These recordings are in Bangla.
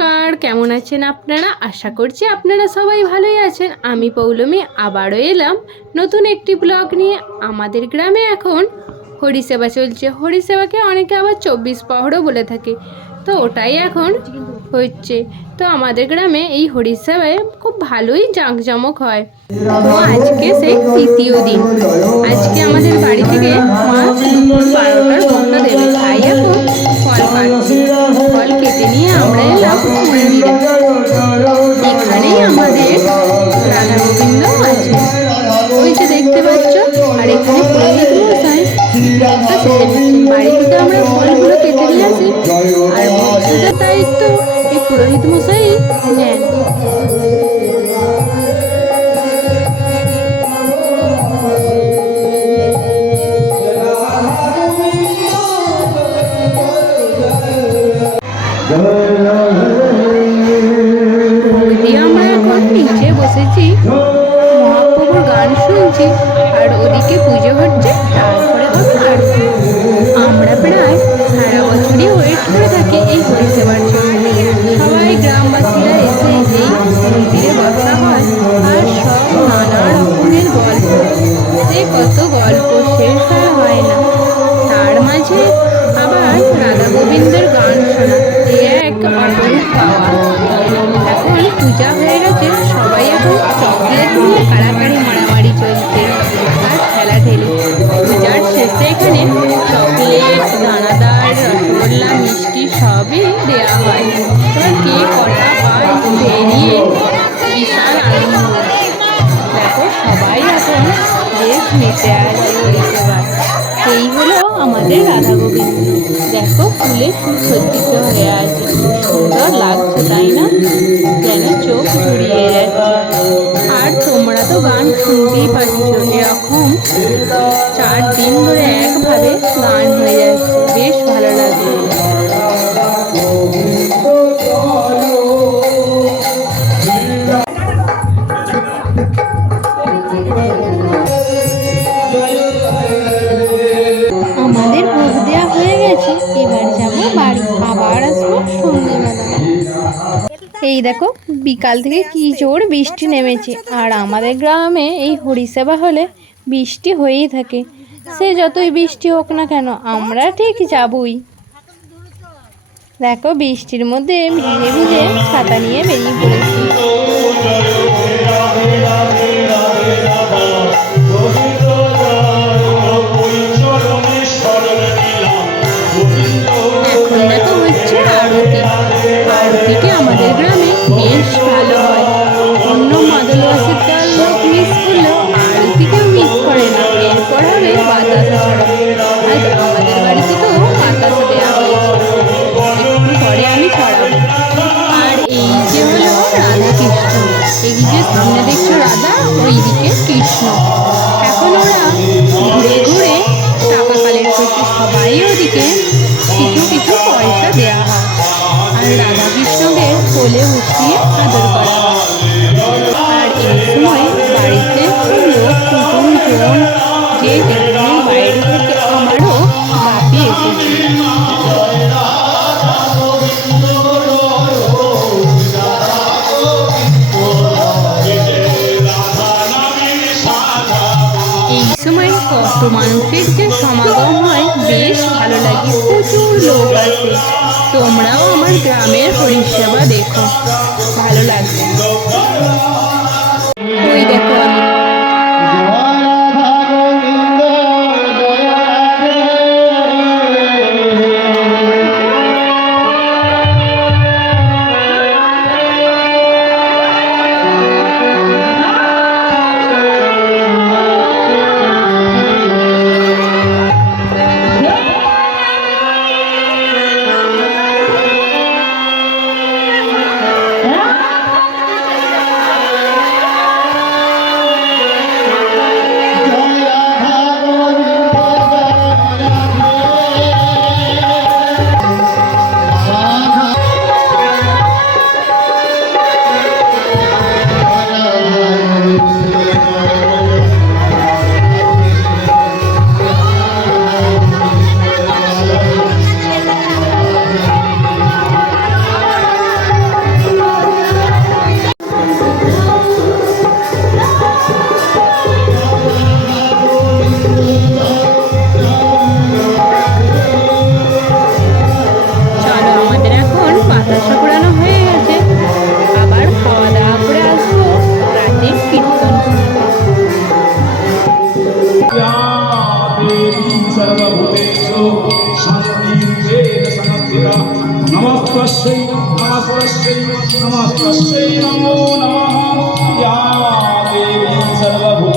নমস্কার, কেমন আছেন আপনারা? আশা করছি আপনারা সবাই ভালোই আছেন। আমি পৌলমী আবারও এলাম নতুন একটি ব্লগ নিয়ে। আমাদের গ্রামে এখন হরিসেবা চলছে। হরিসেবাকে অনেকে আবার 24 প্রহরও বলে থাকে, তো ওটাই এখন হচ্ছে। তো আমাদের গ্রামে এই হরিসেবায় খুব ভালোই জাঁকজমক হয়। তো আজকে সেই তৃতীয় দিন। আজকে আমাদের বাড়ি থেকে মা দুপুর 12টার ভোগটা দেবে, তাই এখন ফল কাটছি। ফল কেটে নিয়ে আমরা এলাম মন্দিরে। এখানেই আমাদের রাধা গোবিন্দ আছে, ওই যে দেখতে পাচ্ছ। আর এখানে পুরোহিত মশাই ভোগটা সেজে নিচ্ছেন। বাড়ি থেকে আমরা ফলগুলো কেটে নিয়ে আসি, আর ভোগ সাজার দায়িত্ব এই পুরোহিত মশাই নেন। আমরা এখন নিচে বসেছি, মহাপ্রভুর গান শুনছি, আর ওদিকে পুজো হচ্ছে, তারপরে হবে আরতি। আমরা প্রায় সারা বছরই ওয়েট করে থাকি এই হরিসেবার জন্য। সবাই গ্রামবাসীরা এসে এই মন্দিরে বসা হয়, আর সব নানা রকমের গল্প, সে কত গল্প শেষ আর হয় না। তার মাঝে আবার রাধা গোবিন্দের গান শোনা, এ এক অপরূপ পাওয়া। এখন পূজা হয়ে গেছে, সবাই এখন চকলেট নিয়ে কাড়াকাড়ি মারামারি চলছে আর ঠেলাঠেলি। পূজার শেষে এখানে চকলেট, দানাদার, রসগোল্লা, মিষ্টি সবই দেওয়া হয়। এবার কে কটা পায় সে নিয়ে বিশাল আনন্দ। দেখো সবাই এখন বেশ মেতে আছে পরিষেবার। এই হলো আমাদের রাধা গোবিন্দ। দেখো ফুলে সুসজ্জিত হয়ে আছে, সুন্দর লাগছে তাই না? যেন চোখ জুড়িয়ে যাচ্ছে। আর তোমরা তো গান শুনতেই পাচ্ছ, এরকম 4 দিন ধরে একভাবে গান হয়ে যাচ্ছে, বেশ ভালো লাগে। আমাদের ভোগ দেওয়া হয়ে গেছে, এবার যাবো বাড়ি, আবার আসবো সন্ধ্যেবেলা। এই দেখো বিকাল থেকে কি জোর বৃষ্টি নেমেছে, আর আমাদের গ্রামে এই হরিসেবা হলে বৃষ্টি হয়েই থাকে। সে যতই বৃষ্টি হোক না কেন, আমরা ঠিক যাবই। দেখো বৃষ্টির মধ্যে ভিজে ভিজে ছাতা নিয়ে বেরিয়ে পড়েছি। এখন দেখো হচ্ছে আরতি। আরতিকে আমাদের গ্রামে বেশ ভালো হয়। অন্য মাদলবাসীর দল লোক মিস করলেও আরতিকেও মিস করে না। এরপর হবে বাতাসা ছড়ানো। আজ আমাদের বাড়িতে তো বাতাসা দেওয়া হয়েছে, একটু পরে আমি ছড়াবো। আর এই যে হলো রাধা কৃষ্ণ, এই যে সামনে দেখছো রাধা, ওইদিকে কৃষ্ণ। এখন ওরা ঘুরে ঘুরে টাকা কালেক্ট করছে, সবাই ওদিকে কিছু কিছু পয়সা দেওয়া হয়, আর রাধা কৃষ্ণকে কোলে উঠিয়ে আদর করা হয়। আর এই সময় বাড়িতে লোক কুটুমজন যে যেখানে বাইরে থেকে, আমারও বাপি এসেছে। এই সময় কত মানুষের যে সমাগম হয়, বেশ ভালো লাগে, প্রচুর লোক আসে। তোমরাও আমার গ্রামের পরিষেবা দেখো, ভালো লাগবে। ওই দেখো আমি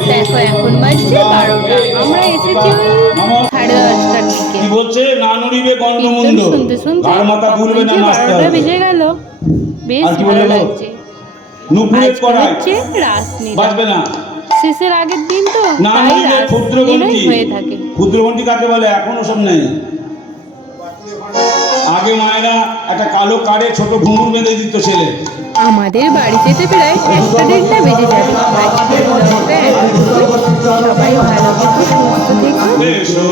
দেখো এখন বাজছে 12টা, আমরা এসেছি ওই 10:30টার দিকে। কি বলছে না নড়িবে কীর্তন গন্ডমুন্ড শুনতে শুনতে আর মাথা কখন ভুলবে না যে নাচতে 12টা হবে বেজে গেল, বেশ আর কি ভালো বলে গো? লাগছে। নুপুরের আজকে কড়াই হচ্ছে রাসলীলা, বাজবে না শেষের আগের দিন তো, না তাই নড়িবে ক্ষুদ্রগন্তি রাসলীলাই হয়ে থাকে। ক্ষুদ্রগন্তি কাকে বলে এখন ওসব নেই। আগে মায়েরা একটা কালো কারে ছোট ঘুঙুর বেঁধে দিত ছেলে। আমাদের বাড়ি যেতে প্রায় 1টা-1:30টা বেজে যাবে। আজকের ব্লগটা এতটুকুই। সবাই ভালো থেকো, সুস্থ থেকো। এসো